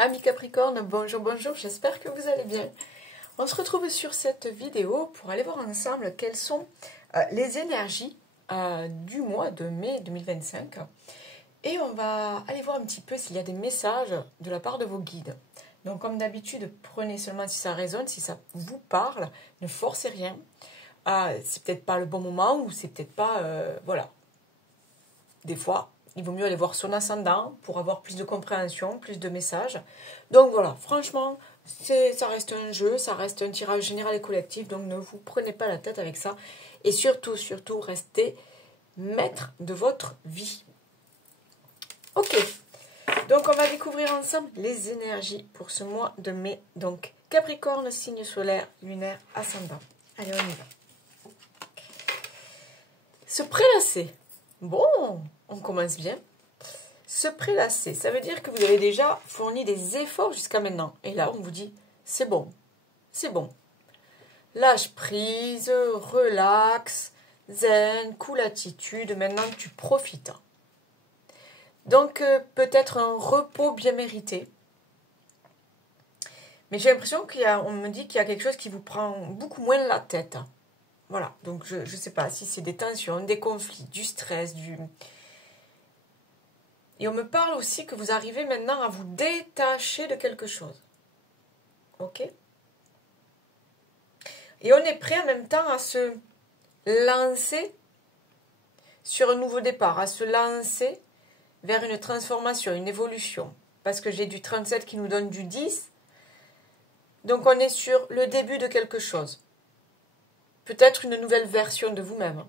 Amis Capricorne, bonjour, bonjour, j'espère que vous allez bien. On se retrouve sur cette vidéo pour aller voir ensemble quelles sont les énergies du mois de mai 2025. Et on va aller voir un petit peu s'il y a des messages de la part de vos guides. Donc comme d'habitude, prenez seulement si ça résonne, si ça vous parle, ne forcez rien. C'est peut-être pas le bon moment ou c'est peut-être pas... voilà. Des fois, il vaut mieux aller voir son ascendant pour avoir plus de compréhension, plus de messages. Donc voilà, franchement, ça reste un jeu, ça reste un tirage général et collectif, donc ne vous prenez pas la tête avec ça. Et surtout, restez maître de votre vie. Ok, donc on va découvrir ensemble les énergies pour ce mois de mai. Donc Capricorne, signe solaire, lunaire, ascendant. Allez, on y va. Se prélasser. Bon, on commence bien. Se prélasser, ça veut dire que vous avez déjà fourni des efforts jusqu'à maintenant. Et là, on vous dit, c'est bon, c'est bon. Lâche prise, relax, zen, cool attitude, maintenant tu profites. Donc, peut-être un repos bien mérité. Mais j'ai l'impression on me dit qu'il y a quelque chose qui vous prend beaucoup moins la tête. Voilà, donc je ne sais pas si c'est des tensions, des conflits, du stress, Et on me parle aussi que vous arrivez maintenant à vous détacher de quelque chose. Ok? Et on est prêt en même temps à se lancer sur un nouveau départ, à se lancer vers une transformation, une évolution. Parce que j'ai du 37 qui nous donne du 10. Donc on est sur le début de quelque chose. Peut-être une nouvelle version de vous-même.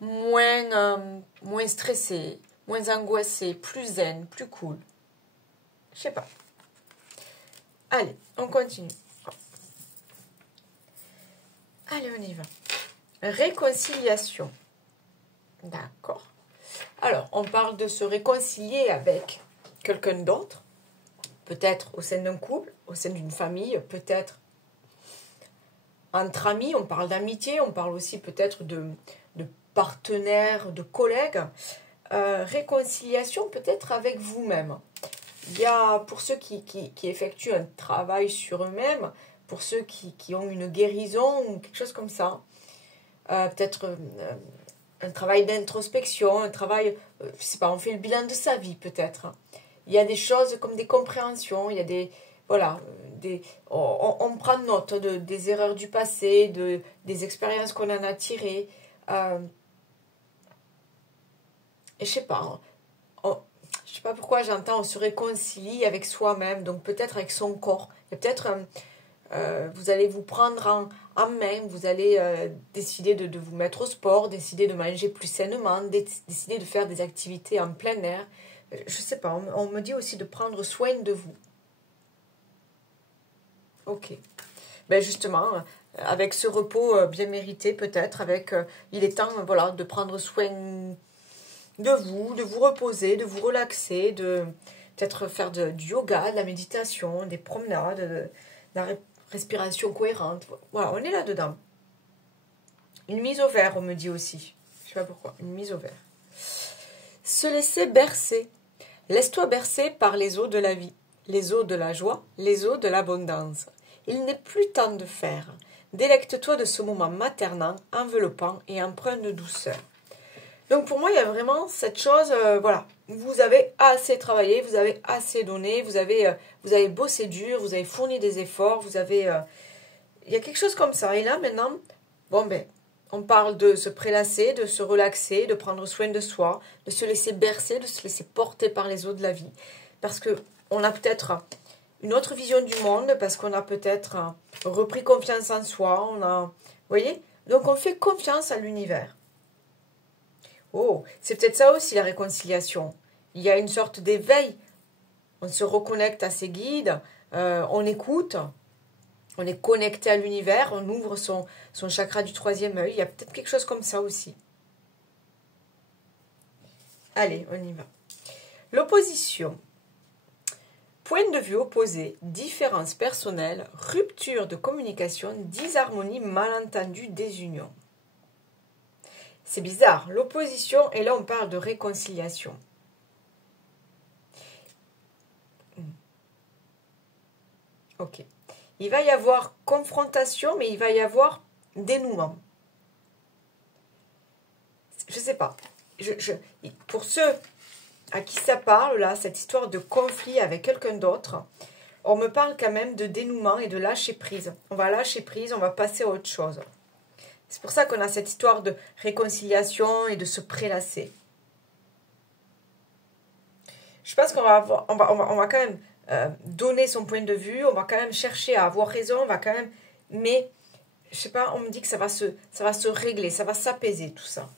Moins stressé, moins angoissé, plus zen, plus cool. Je sais pas. Allez, on continue. Allez, on y va. Réconciliation. D'accord. Alors, on parle de se réconcilier avec quelqu'un d'autre. Peut-être au sein d'un couple, au sein d'une famille, peut-être entre amis. On parle d'amitié, on parle aussi peut-être de partenaires, de collègues. Réconciliation peut-être avec vous-même. Il y a, pour ceux qui effectuent un travail sur eux-mêmes, pour ceux qui ont une guérison ou quelque chose comme ça, peut-être un travail d'introspection, un travail, je sais pas, on fait le bilan de sa vie peut-être. Il y a des choses comme des compréhensions, il y a des, voilà, on prend note des erreurs du passé, des expériences qu'on en a tirées. Et je sais pas, je sais pas pourquoi j'entends on se réconcilie avec soi-même, donc peut-être avec son corps. Et peut-être vous allez vous prendre en main, vous allez décider de vous mettre au sport, décider de manger plus sainement, décider de faire des activités en plein air. Je sais pas, on me dit aussi de prendre soin de vous. Ok. Ben justement, avec ce repos bien mérité peut-être, il est temps voilà, de prendre soin de vous reposer, de vous relaxer, de peut-être faire du yoga, de la méditation, des promenades, de la respiration cohérente. Voilà, on est là-dedans. Une mise au vert, on me dit aussi. Je sais pas pourquoi, une mise au vert. Se laisser bercer. Laisse-toi bercer par les eaux de la vie, les eaux de la joie, les eaux de l'abondance. Il n'est plus temps de faire. Délecte-toi de ce moment maternant, enveloppant et empreint de douceur. Donc pour moi, il y a vraiment cette chose, voilà, vous avez assez travaillé, vous avez assez donné, vous avez bossé dur, vous avez fourni des efforts, il y a quelque chose comme ça. Et là, maintenant, bon ben, on parle de se prélasser, de se relaxer, de prendre soin de soi, de se laisser bercer, de se laisser porter par les eaux de la vie. Parce que on a peut-être une autre vision du monde, parce qu'on a peut-être repris confiance en soi, vous voyez? Donc on fait confiance à l'univers. Oh, c'est peut-être ça aussi la réconciliation. Il y a une sorte d'éveil. On se reconnecte à ses guides, on écoute, on est connecté à l'univers, on ouvre son chakra du troisième œil. Il y a peut-être quelque chose comme ça aussi. Allez, on y va. L'opposition. Point de vue opposé, différence personnelle, rupture de communication, disharmonie, malentendu, désunion. C'est bizarre, l'opposition, et là on parle de réconciliation. Ok. Il va y avoir confrontation, mais il va y avoir dénouement. Je sais pas. Pour ceux à qui ça parle, là, cette histoire de conflit avec quelqu'un d'autre, on me parle quand même de dénouement et de lâcher prise. On va lâcher prise, on va passer à autre chose. C'est pour ça qu'on a cette histoire de réconciliation et de se prélasser. Je pense qu'on va avoir, on va quand même donner son point de vue, on va quand même chercher à avoir raison, on va quand même, mais je sais pas, on me dit que ça va se régler, ça va s'apaiser tout ça.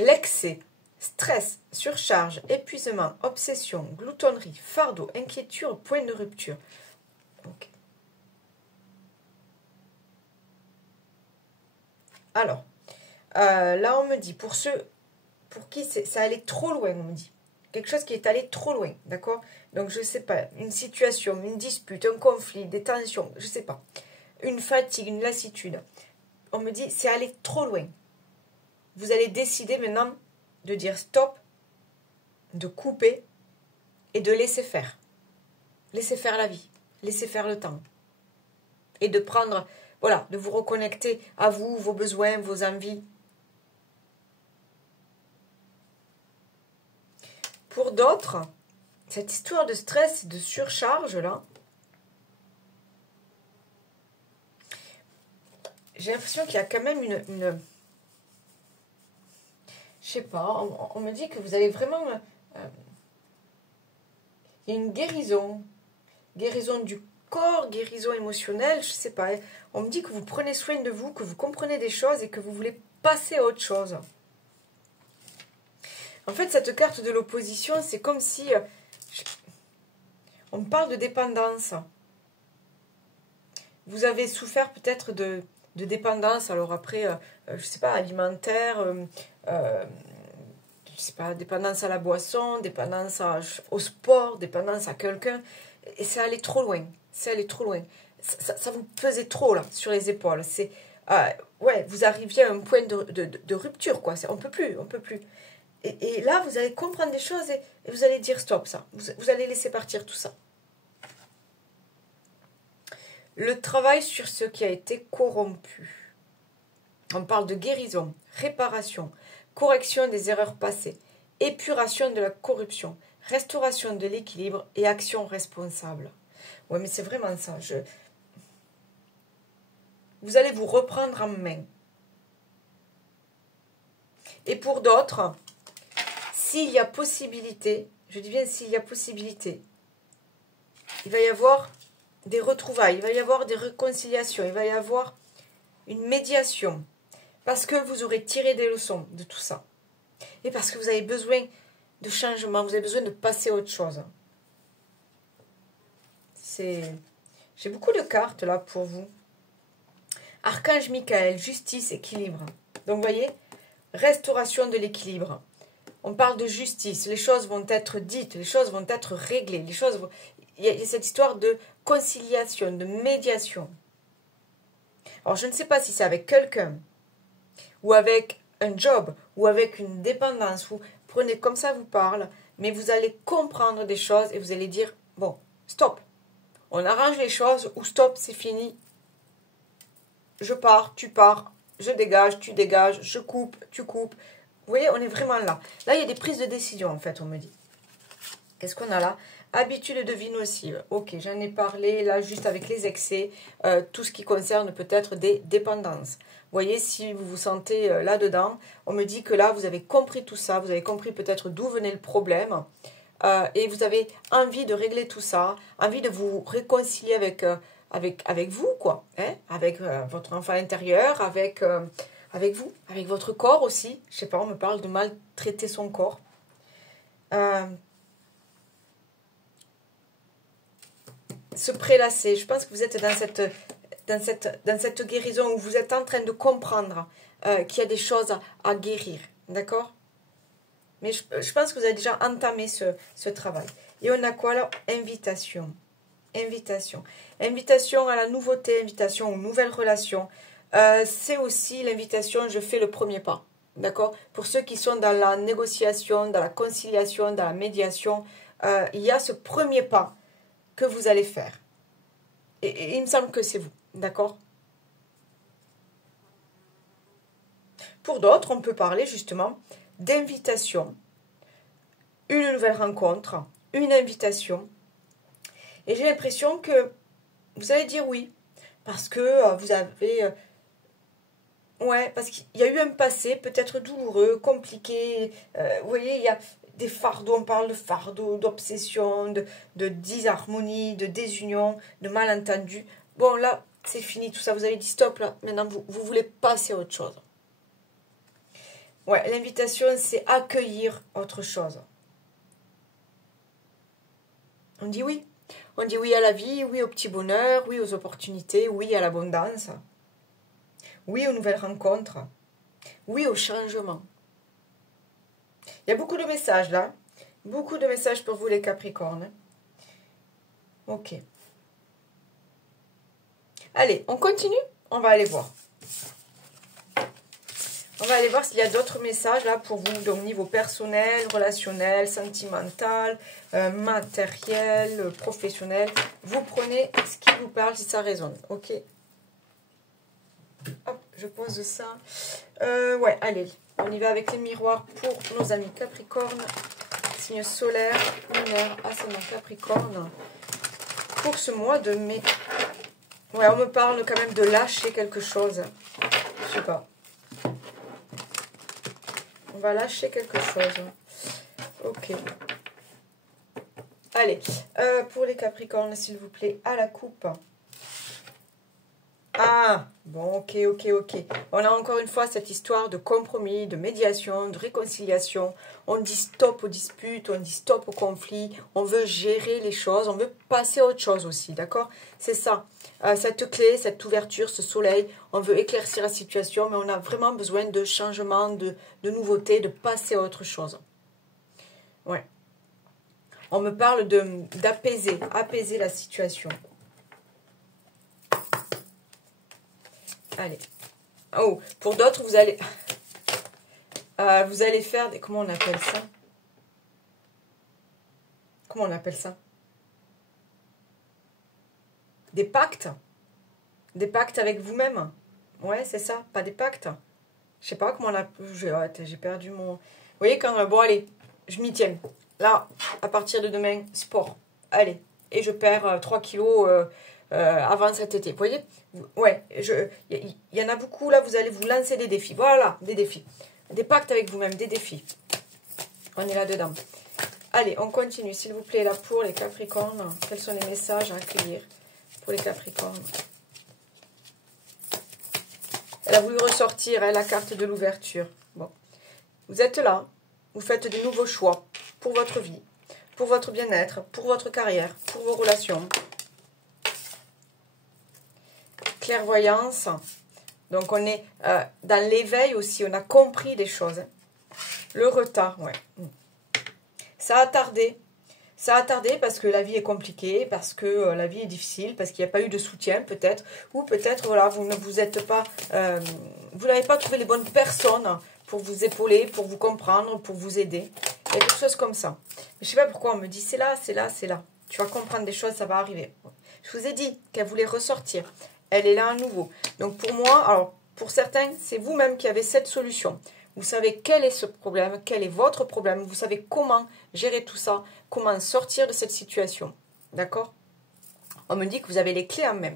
L'excès, stress, surcharge, épuisement, obsession, gloutonnerie, fardeau, inquiétude, point de rupture. Ok. Alors, là on me dit, pour ceux pour qui ça allait trop loin, on me dit. Quelque chose qui est allé trop loin, d'accord? Donc je ne sais pas, une situation, une dispute, un conflit, des tensions, je ne sais pas. Une fatigue, une lassitude. On me dit, c'est allé trop loin. Vous allez décider maintenant de dire stop, de couper et de laisser faire. Laisser faire la vie, laisser faire le temps. Et de prendre, voilà, de vous reconnecter à vous, vos besoins, vos envies. Pour d'autres, cette histoire de stress et de surcharge, là, j'ai l'impression qu'il y a quand même une je sais pas, on me dit que vous allez vraiment... il y a une guérison. Guérison du corps, guérison émotionnelle, je sais pas. On me dit que vous prenez soin de vous, que vous comprenez des choses et que vous voulez passer à autre chose. En fait, cette carte de l'opposition, c'est comme si... on me parle de dépendance. Vous avez souffert peut-être de dépendance, alors après, je sais pas, alimentaire, je sais pas, dépendance à la boisson, dépendance au sport, dépendance à quelqu'un, et c'est allé trop loin, c'est allé trop loin. Ça vous pesait trop, là, sur les épaules. C'est, ouais, vous arriviez à un point de rupture, quoi. On peut plus, on peut plus. Et là, vous allez comprendre des choses et vous allez dire stop, ça. Vous allez laisser partir tout ça. Le travail sur ce qui a été corrompu. On parle de guérison, réparation, correction des erreurs passées, épuration de la corruption, restauration de l'équilibre et action responsable. Ouais, mais c'est vraiment ça. Vous allez vous reprendre en main. Et pour d'autres, s'il y a possibilité, je dis bien s'il y a possibilité, il va y avoir des retrouvailles, il va y avoir des réconciliations, il va y avoir une médiation. Parce que vous aurez tiré des leçons de tout ça. Et parce que vous avez besoin de changement, vous avez besoin de passer à autre chose. J'ai beaucoup de cartes là pour vous. Archange Michael, justice, équilibre. Donc vous voyez, restauration de l'équilibre. On parle de justice, les choses vont être dites, les choses vont être réglées, il y a cette histoire de conciliation, de médiation. Alors je ne sais pas si c'est avec quelqu'un, ou avec un job, ou avec une dépendance, vous prenez comme ça vous parle, mais vous allez comprendre des choses et vous allez dire, bon, stop, on arrange les choses, ou stop, c'est fini, je pars, tu pars, je dégage, tu dégages, je coupe, tu coupes. Vous voyez, on est vraiment là. Là, il y a des prises de décision, en fait, on me dit. Qu'est-ce qu'on a là? Habitude de vie nocive. Ok, j'en ai parlé, là, juste avec les excès, tout ce qui concerne peut-être des dépendances. Vous voyez, si vous vous sentez là-dedans, on me dit que là, vous avez compris tout ça, vous avez compris peut-être d'où venait le problème, et vous avez envie de régler tout ça, envie de vous réconcilier avec vous, quoi, hein, avec votre enfant intérieur, avec vous, avec votre corps aussi. Je sais pas, on me parle de maltraiter son corps. Se prélasser. Je pense que vous êtes dans cette guérison où vous êtes en train de comprendre qu'il y a des choses à guérir. D'accord? Mais je pense que vous avez déjà entamé ce travail. Et on a quoi alors? Invitation. Invitation. Invitation à la nouveauté, invitation aux nouvelles relations. C'est aussi l'invitation, je fais le premier pas. D'accord? Pour ceux qui sont dans la négociation, dans la conciliation, dans la médiation, il y a ce premier pas que vous allez faire. Et il me semble que c'est vous, d'accord? Pour d'autres, on peut parler justement d'invitation, une nouvelle rencontre, une invitation. Et j'ai l'impression que vous allez dire oui, parce que vous avez... ouais, parce qu'il y a eu un passé peut-être douloureux, compliqué. Vous voyez, il y a des fardeaux, on parle de fardeaux, d'obsession, de disharmonie, de désunion, de malentendus. Bon, là, c'est fini tout ça. Vous avez dit stop, là. Maintenant, vous voulez passer à autre chose. Ouais, l'invitation, c'est accueillir autre chose. On dit oui. On dit oui à la vie, oui au petit bonheur, oui aux opportunités, oui à l'abondance. Oui aux nouvelles rencontres. Oui au changement. Il y a beaucoup de messages là. Beaucoup de messages pour vous les Capricornes. Ok. Allez, on continue. On va aller voir. On va aller voir s'il y a d'autres messages là pour vous. Donc niveau personnel, relationnel, sentimental, matériel, professionnel. Vous prenez ce qui vous parle si ça résonne. Ok. Hop, je pose ça. Ouais, allez. On y va avec les miroirs pour nos amis Capricorne. Signe solaire, lunaire, ascendant Capricorne. Pour ce mois de mai. Ouais, on me parle quand même de lâcher quelque chose. Je sais pas. On va lâcher quelque chose. Ok. Allez, pour les Capricornes, s'il vous plaît, à la coupe. Ah, bon, ok. On a encore une fois cette histoire de compromis, de médiation, de réconciliation. On dit stop aux disputes, on dit stop aux conflits. On veut gérer les choses, on veut passer à autre chose aussi, d'accord? C'est ça. Cette clé, cette ouverture, ce soleil, on veut éclaircir la situation, mais on a vraiment besoin de changement, de nouveautés, de passer à autre chose. Ouais. On me parle apaiser la situation. Allez. Oh, pour d'autres, vous allez faire des... Comment on appelle ça? Comment on appelle ça? Des pactes. Des pactes avec vous-même. Ouais, c'est ça. Pas des pactes. Je sais pas comment on a... J'ai perdu mon... Vous voyez, quand... Bon, allez, je m'y tiens. Là, à partir de demain, sport. Allez. Et je perds 3 kilos avant cet été. Vous voyez? Ouais, il y en a beaucoup, là, vous allez vous lancer des défis. Voilà, des défis. Des pactes avec vous-même, des défis. On est là-dedans. Allez, on continue, s'il vous plaît, là, pour les Capricornes. Quels sont les messages à accueillir pour les Capricornes? Elle a voulu ressortir, la carte de l'ouverture. Bon. Vous êtes là, vous faites des nouveaux choix pour votre vie, pour votre bien-être, pour votre carrière, pour vos relations. Clairvoyance. Donc, on est dans l'éveil aussi. On a compris des choses. Le retard, ouais. Ça a tardé. Ça a tardé parce que la vie est compliquée, parce que la vie est difficile, parce qu'il n'y a pas eu de soutien peut-être. Ou peut-être, voilà, vous ne vous êtes pas... vous n'avez pas trouvé les bonnes personnes pour vous épauler, pour vous comprendre, pour vous aider. Il y a quelque chose comme ça. Mais je ne sais pas pourquoi on me dit c'est là, c'est là, c'est là. Tu vas comprendre des choses, ça va arriver. Je vous ai dit qu'elle voulait ressortir. Elle est là à nouveau. Donc pour moi, alors pour certains, c'est vous-même qui avez cette solution. Vous savez quel est ce problème, quel est votre problème. Vous savez comment gérer tout ça, comment sortir de cette situation. D'accord? On me dit que vous avez les clés en main.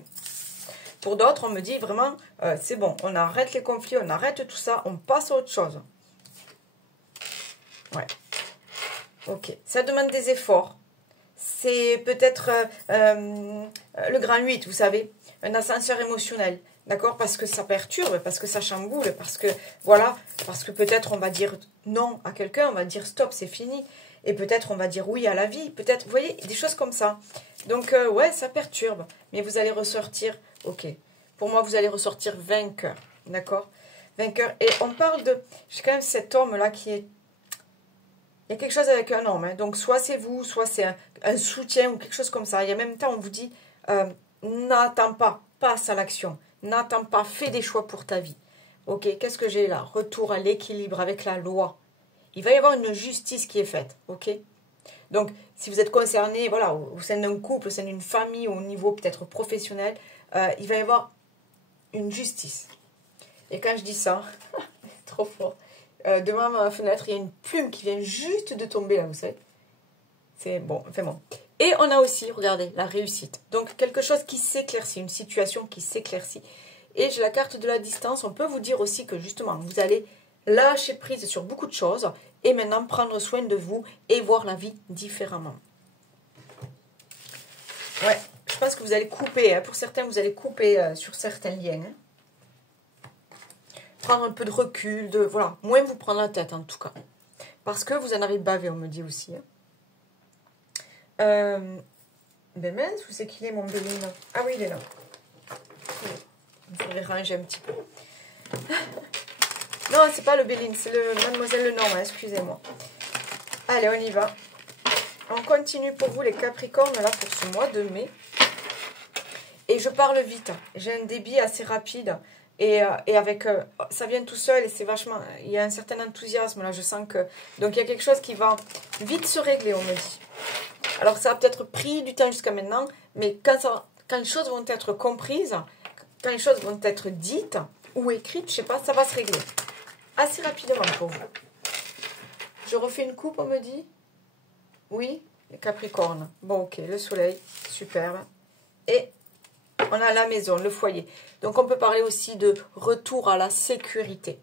Pour d'autres, on me dit vraiment, c'est bon, on arrête les conflits, on arrête tout ça, on passe à autre chose. Ouais. Ok. Ça demande des efforts. C'est peut-être le grand 8, vous savez, un ascenseur émotionnel, d'accord? Parce que ça perturbe, parce que ça chamboule, parce que, voilà, parce que peut-être on va dire non à quelqu'un, on va dire stop, c'est fini, et peut-être on va dire oui à la vie, peut-être, vous voyez, des choses comme ça. Donc, ouais, ça perturbe, mais vous allez ressortir, ok, pour moi, vous allez ressortir vainqueur, d'accord? Vainqueur, et on parle de, j'ai quand même cet homme-là qui est... Il y a quelque chose avec un homme, hein. Donc soit c'est vous, soit c'est un soutien ou quelque chose comme ça. Et en même temps, on vous dit, n'attends pas, passe à l'action. N'attends pas, fais des choix pour ta vie. Ok, qu'est-ce que j'ai là? Retour à l'équilibre avec la loi. Il va y avoir une justice qui est faite, ok? Donc, si vous êtes concerné, voilà, au sein d'un couple, au sein d'une famille, au niveau peut-être professionnel, il va y avoir une justice. Et quand je dis ça, trop fort, devant ma fenêtre, il y a une plume qui vient juste de tomber, là, vous savez. C'est bon, enfin bon. Et on a aussi, regardez, la réussite. Donc, quelque chose qui s'éclaircit, une situation qui s'éclaircit. Et j'ai la carte de la distance. On peut vous dire aussi que, justement, vous allez lâcher prise sur beaucoup de choses et maintenant prendre soin de vous et voir la vie différemment. Ouais, je pense que vous allez couper. Hein. Pour certains, vous allez couper sur certains liens. Hein. Prendre un peu de recul, voilà, moins vous prendre la tête en tout cas. Parce que vous en avez bavé, on me dit aussi. Hein. Ben mince, où c'est qu'il est mon Béline? Ah oui, il est là. Il faudrait ranger un petit peu. Non, c'est pas le Béline, c'est le Mademoiselle Lenormand, excusez-moi. Allez, on y va. On continue pour vous les Capricornes, là, pour ce mois de mai. Et je parle vite. J'ai un débit assez rapide. Et avec... ça vient tout seul et c'est vachement... Il y a un certain enthousiasme, là, je sens que... Donc, il y a quelque chose qui va vite se régler, on me dit. Alors, ça a peut-être pris du temps jusqu'à maintenant, mais quand les choses vont être comprises, quand les choses vont être dites ou écrites, je sais pas, ça va se régler. Assez rapidement pour vous. Je refais une coupe, on me dit. Oui, les Capricornes. Bon, ok, le soleil, superbe. Et on a la maison, le foyer. Donc, on peut parler aussi de retour à la sécurité.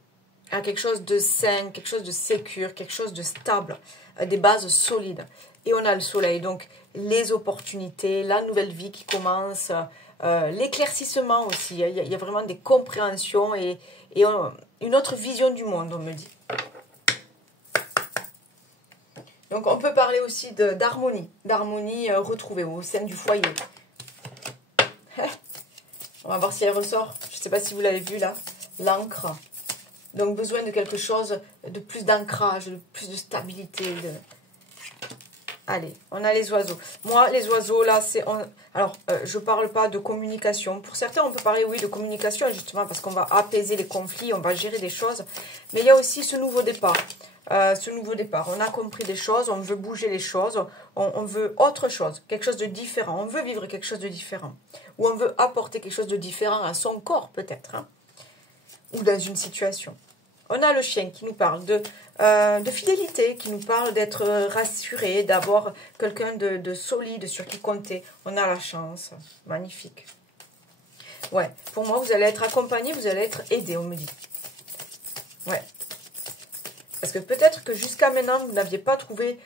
À quelque chose de sain, quelque chose de sécure, quelque chose de stable, des bases solides. Et on a le soleil, donc les opportunités, la nouvelle vie qui commence, l'éclaircissement aussi. Il y a vraiment des compréhensions et une autre vision du monde, on me dit. Donc, on peut parler aussi d'harmonie retrouvée au sein du foyer. On va voir si elle ressort. Je ne sais pas si vous l'avez vu là. L'encre. Donc, besoin de quelque chose de plus d'ancrage, de plus de stabilité. Allez, on a les oiseaux. Moi, les oiseaux, là, c'est... Alors, je ne parle pas de communication. Pour certains, on peut parler, oui, de communication, justement, parce qu'on va apaiser les conflits, on va gérer des choses. Mais il y a aussi ce nouveau départ. On a compris des choses, on veut bouger les choses, on veut autre chose, quelque chose de différent. On veut vivre quelque chose de différent. Ou on veut apporter quelque chose de différent à son corps, peut-être. Hein, ou dans une situation. On a le chien qui nous parle de fidélité, qui nous parle d'être rassuré, d'avoir quelqu'un de solide sur qui compter. On a la chance. Magnifique. Ouais, pour moi, vous allez être accompagné, vous allez être aidé, on me dit. Ouais. Parce que peut-être que jusqu'à maintenant, vous n'aviez pas trouvé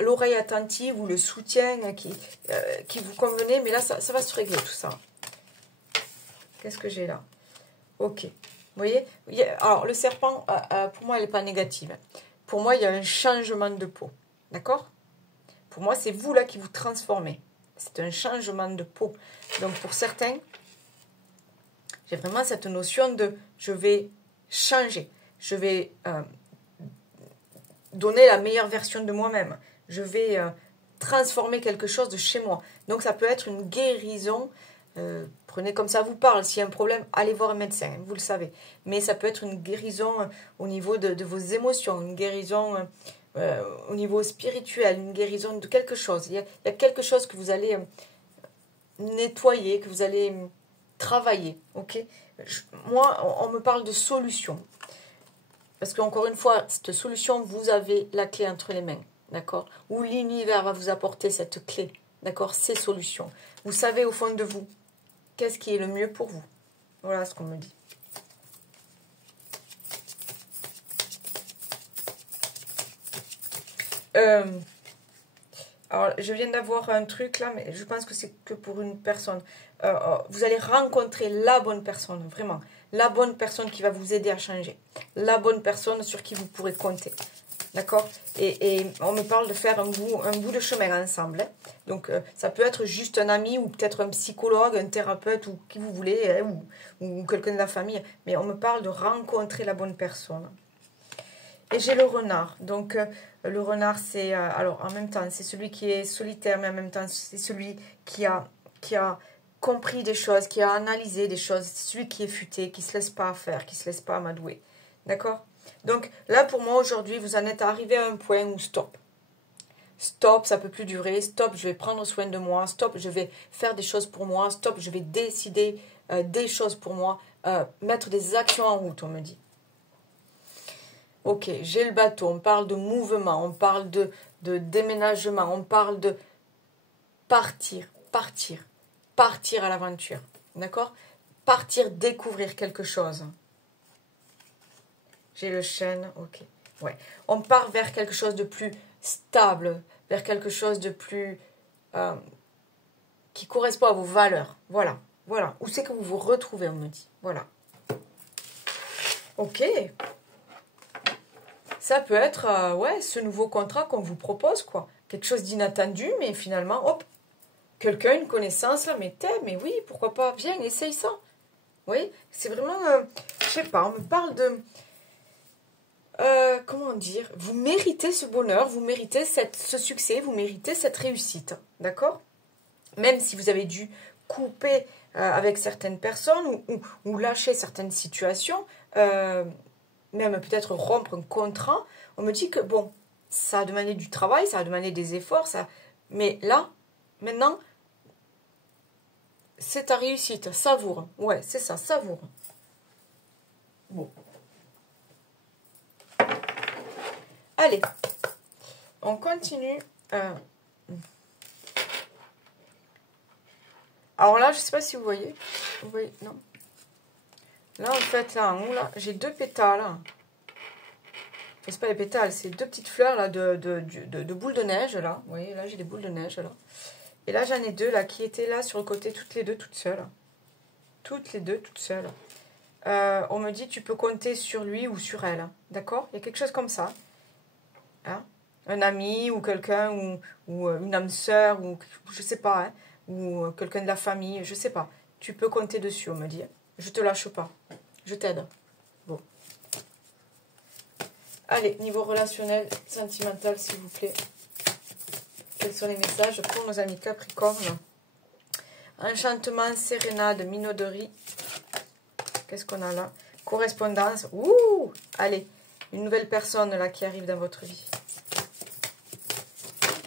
l'oreille attentive ou le soutien qui vous convenait. Mais là, ça va se régler tout ça. Qu'est-ce que j'ai là? Ok. Vous voyez, alors le serpent, pour moi, elle n'est pas négative. Pour moi, il y a un changement de peau. D'accord? Pour moi, c'est vous là qui vous transformez. C'est un changement de peau. Donc, pour certains, j'ai vraiment cette notion de je vais changer. Je vais donner la meilleure version de moi-même. Je vais transformer quelque chose de chez moi. Donc, ça peut être une guérison. Prenez comme ça vous parle. S'il y a un problème, allez voir un médecin, vous le savez. Mais ça peut être une guérison au niveau de vos émotions, une guérison au niveau spirituel, une guérison de quelque chose. Il y a quelque chose que vous allez nettoyer, que vous allez travailler. Ok? Moi, on me parle de solution. Parce qu'encore une fois, cette solution, vous avez la clé entre les mains. D'accord? Ou l'univers va vous apporter cette clé. D'accord? Ces solutions. Vous savez au fond de vous qu'est-ce qui est le mieux pour vous. Voilà ce qu'on me dit. Alors, je viens d'avoir un truc là, mais je pense que c'est que pour une personne. Vous allez rencontrer la bonne personne, vraiment. La bonne personne qui va vous aider à changer. La bonne personne sur qui vous pourrez compter. D'accord? Et on me parle de faire un bout de chemin ensemble. Hein. Donc, ça peut être juste un ami ou peut-être un psychologue, un thérapeute ou qui vous voulez, hein, ou quelqu'un de la famille. Mais on me parle de rencontrer la bonne personne. Et j'ai le renard. Donc, le renard, c'est... alors, en même temps, c'est celui qui est solitaire, mais en même temps, c'est celui qui a compris des choses, qui a analysé des choses. C'est celui qui est futé, qui ne se laisse pas faire, qui ne se laisse pas amadouer. D'accord? Donc, là, pour moi, aujourd'hui, vous en êtes arrivé à un point où stop. stop, ça peut plus durer, stop, je vais prendre soin de moi, stop, je vais faire des choses pour moi, stop, je vais décider des choses pour moi, mettre des actions en route, on me dit. Ok, j'ai le bateau, on parle de mouvement, on parle de déménagement, on parle de partir à l'aventure, d'accord? Partir découvrir quelque chose. J'ai le chêne, ok. Ouais. On part vers quelque chose de plus stable, vers quelque chose de plus qui correspond à vos valeurs. Voilà, voilà. Où c'est que vous vous retrouvez, on me dit. Voilà. Ok. Ça peut être, ouais, ce nouveau contrat qu'on vous propose, quoi. Quelque chose d'inattendu, mais finalement, hop, quelqu'un, une connaissance, là, mais oui, pourquoi pas, viens, essaye ça. Oui, c'est vraiment, je sais pas, on me parle de, comment dire, vous méritez ce bonheur, vous méritez ce succès, vous méritez cette réussite, d'accord? Même si vous avez dû couper avec certaines personnes ou lâcher certaines situations, même peut-être rompre un contrat, on me dit que, bon, ça a demandé du travail, ça a demandé des efforts, mais là, maintenant, c'est ta réussite, savoure. Ouais, c'est ça, savoure. Bon. Allez, on continue. Alors là, je ne sais pas si vous voyez. Vous voyez, non. Là, en fait, là en haut, là, j'ai 2 pétales. Et c'est pas les pétales, c'est 2 petites fleurs là, de boules de neige. Là. Vous voyez, là, j'ai des boules de neige. Là. Et là, j'en ai 2 là, qui étaient là sur le côté, toutes les 2 toutes seules. Toutes les 2 toutes seules. On me dit, tu peux compter sur lui ou sur elle. D'accord? Il y a quelque chose comme ça. Hein? Un ami ou quelqu'un, ou une âme sœur, ou je sais pas, hein? Ou quelqu'un de la famille, je sais pas. Tu peux compter dessus, on me dit. Je te lâche pas. Je t'aide. Bon. Allez, niveau relationnel, sentimental, s'il vous plaît. Quels sont les messages pour nos amis Capricorne? Enchantement, sérénade, minauderie. Qu'est-ce qu'on a là? Correspondance. Ouh! Allez, une nouvelle personne là qui arrive dans votre vie.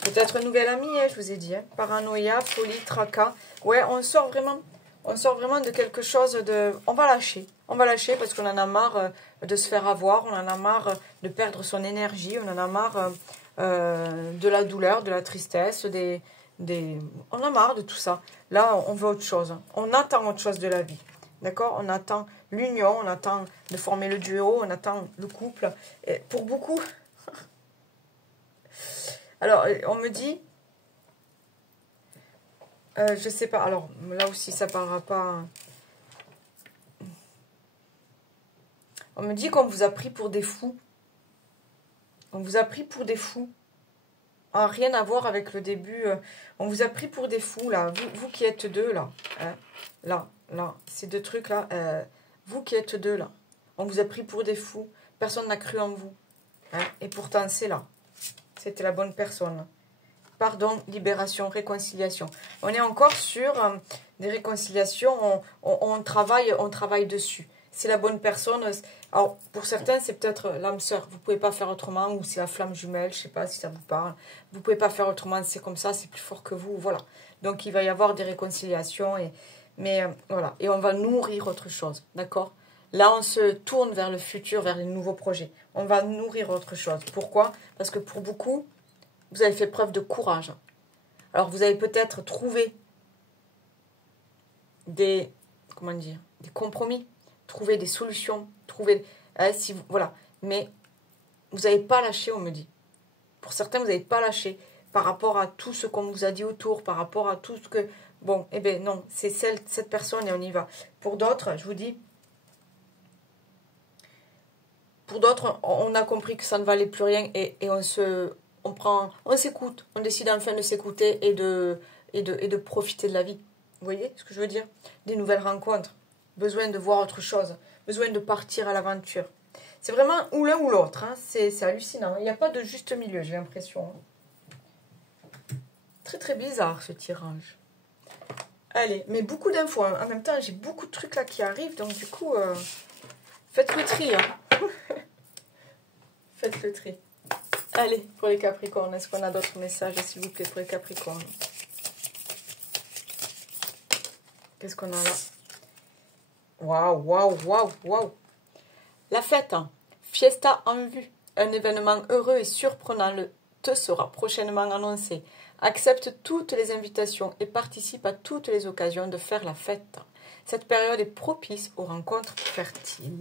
Peut-être un nouvel ami, hein, je vous ai dit. Hein. Paranoïa, folie, tracas. Ouais, on sort vraiment de quelque chose de... On va lâcher. On va lâcher parce qu'on en a marre de se faire avoir. On en a marre de perdre son énergie. On en a marre de la douleur, de la tristesse. On en a marre de tout ça. Là, on veut autre chose. On attend autre chose de la vie. D'accord? On attend l'union. On attend de former le duo. On attend le couple. Et pour beaucoup... Alors, on me dit, je sais pas, alors là aussi ça parlera pas. On me dit qu'on vous a pris pour des fous. On vous a pris pour des fous. Ah, rien à voir avec le début. On vous a pris pour des fous, là. Vous qui êtes 2, là. Hein, là. Ces 2 trucs, là. Vous qui êtes 2, là. On vous a pris pour des fous. Personne n'a cru en vous. Hein, et pourtant, c'est là. C'était la bonne personne. Pardon, libération, réconciliation. On est encore sur des réconciliations. On travaille dessus. C'est la bonne personne. Alors, pour certains, c'est peut-être l'âme sœur. Vous ne pouvez pas faire autrement. Ou c'est la flamme jumelle. Je ne sais pas si ça vous parle. Vous ne pouvez pas faire autrement. C'est comme ça. C'est plus fort que vous. Voilà. Donc, il va y avoir des réconciliations. Mais voilà. Et on va nourrir autre chose. D'accord? Là, on se tourne vers le futur, vers les nouveaux projets. On va nourrir autre chose. Pourquoi? Parce que pour beaucoup, vous avez fait preuve de courage. Alors, vous avez peut-être trouvé des compromis, trouvé des solutions, voilà. Mais vous n'avez pas lâché, on me dit. Pour certains, vous n'avez pas lâché par rapport à tout ce qu'on vous a dit autour, par rapport à tout ce que... Bon, eh bien non, c'est cette personne et on y va. Pour d'autres, je vous dis... Pour d'autres, on a compris que ça ne valait plus rien et on s'écoute. On décide enfin de s'écouter et de profiter de la vie. Vous voyez ce que je veux dire? Des nouvelles rencontres. Besoin de voir autre chose. Besoin de partir à l'aventure. C'est vraiment ou l'un ou l'autre. Hein. C'est hallucinant. Il n'y a pas de juste milieu, j'ai l'impression. Très très bizarre ce tirage. Allez, mais beaucoup d'infos. En même temps, j'ai beaucoup de trucs là qui arrivent. Donc du coup, faites le tri. Hein. Faites le tri. Allez, pour les Capricornes, est-ce qu'on a d'autres messages, s'il vous plaît, pour les Capricornes? Qu'est-ce qu'on a là? Waouh, waouh, waouh, waouh. La fête, hein. Fiesta en vue. Un événement heureux et surprenant te sera prochainement annoncé. Accepte toutes les invitations et participe à toutes les occasions de faire la fête. Cette période est propice aux rencontres fertiles.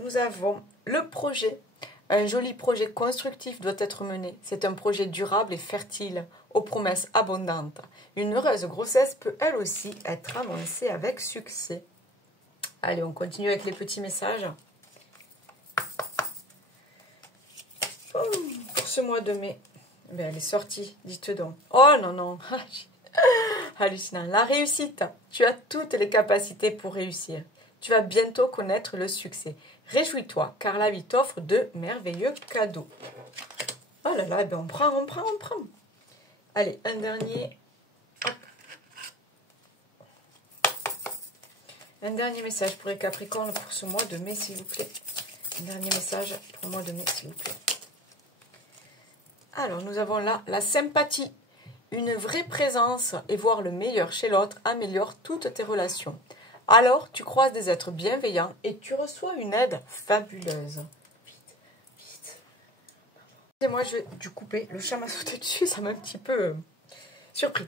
Nous avons le projet. Un joli projet constructif doit être mené. C'est un projet durable et fertile, aux promesses abondantes. Une heureuse grossesse peut elle aussi être annoncée avec succès. Allez, on continue avec les petits messages. Pour ce mois de mai, ben, elle est sortie, dites donc. Oh non, non, hallucinant. La réussite, tu as toutes les capacités pour réussir. Tu vas bientôt connaître le succès. Réjouis-toi, car la vie t'offre de merveilleux cadeaux. Oh là là, ben on prend. Allez, un dernier. Hop. Un dernier message pour les Capricornes pour ce mois de mai, s'il vous plaît. Un dernier message pour le mois de mai, s'il vous plaît. Alors, nous avons là la sympathie. Une vraie présence et voir le meilleur chez l'autre améliore toutes tes relations. Alors, tu croises des êtres bienveillants et tu reçois une aide fabuleuse. Vite. Et moi, je vais du couper. Le chat m'a sauté dessus, ça m'a un petit peu surpris.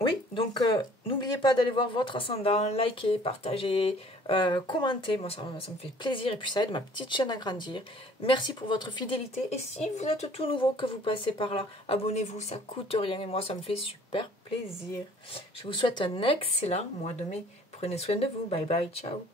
Oui, donc n'oubliez pas d'aller voir votre ascendant, liker, partager, commenter. Moi, ça me fait plaisir et puis ça aide ma petite chaîne à grandir. Merci pour votre fidélité. Et si vous êtes tout nouveau, que vous passez par là, abonnez-vous, ça coûte rien et moi, ça me fait super plaisir. Je vous souhaite un excellent mois de mai. Prenez soin de vous. Bye bye, ciao.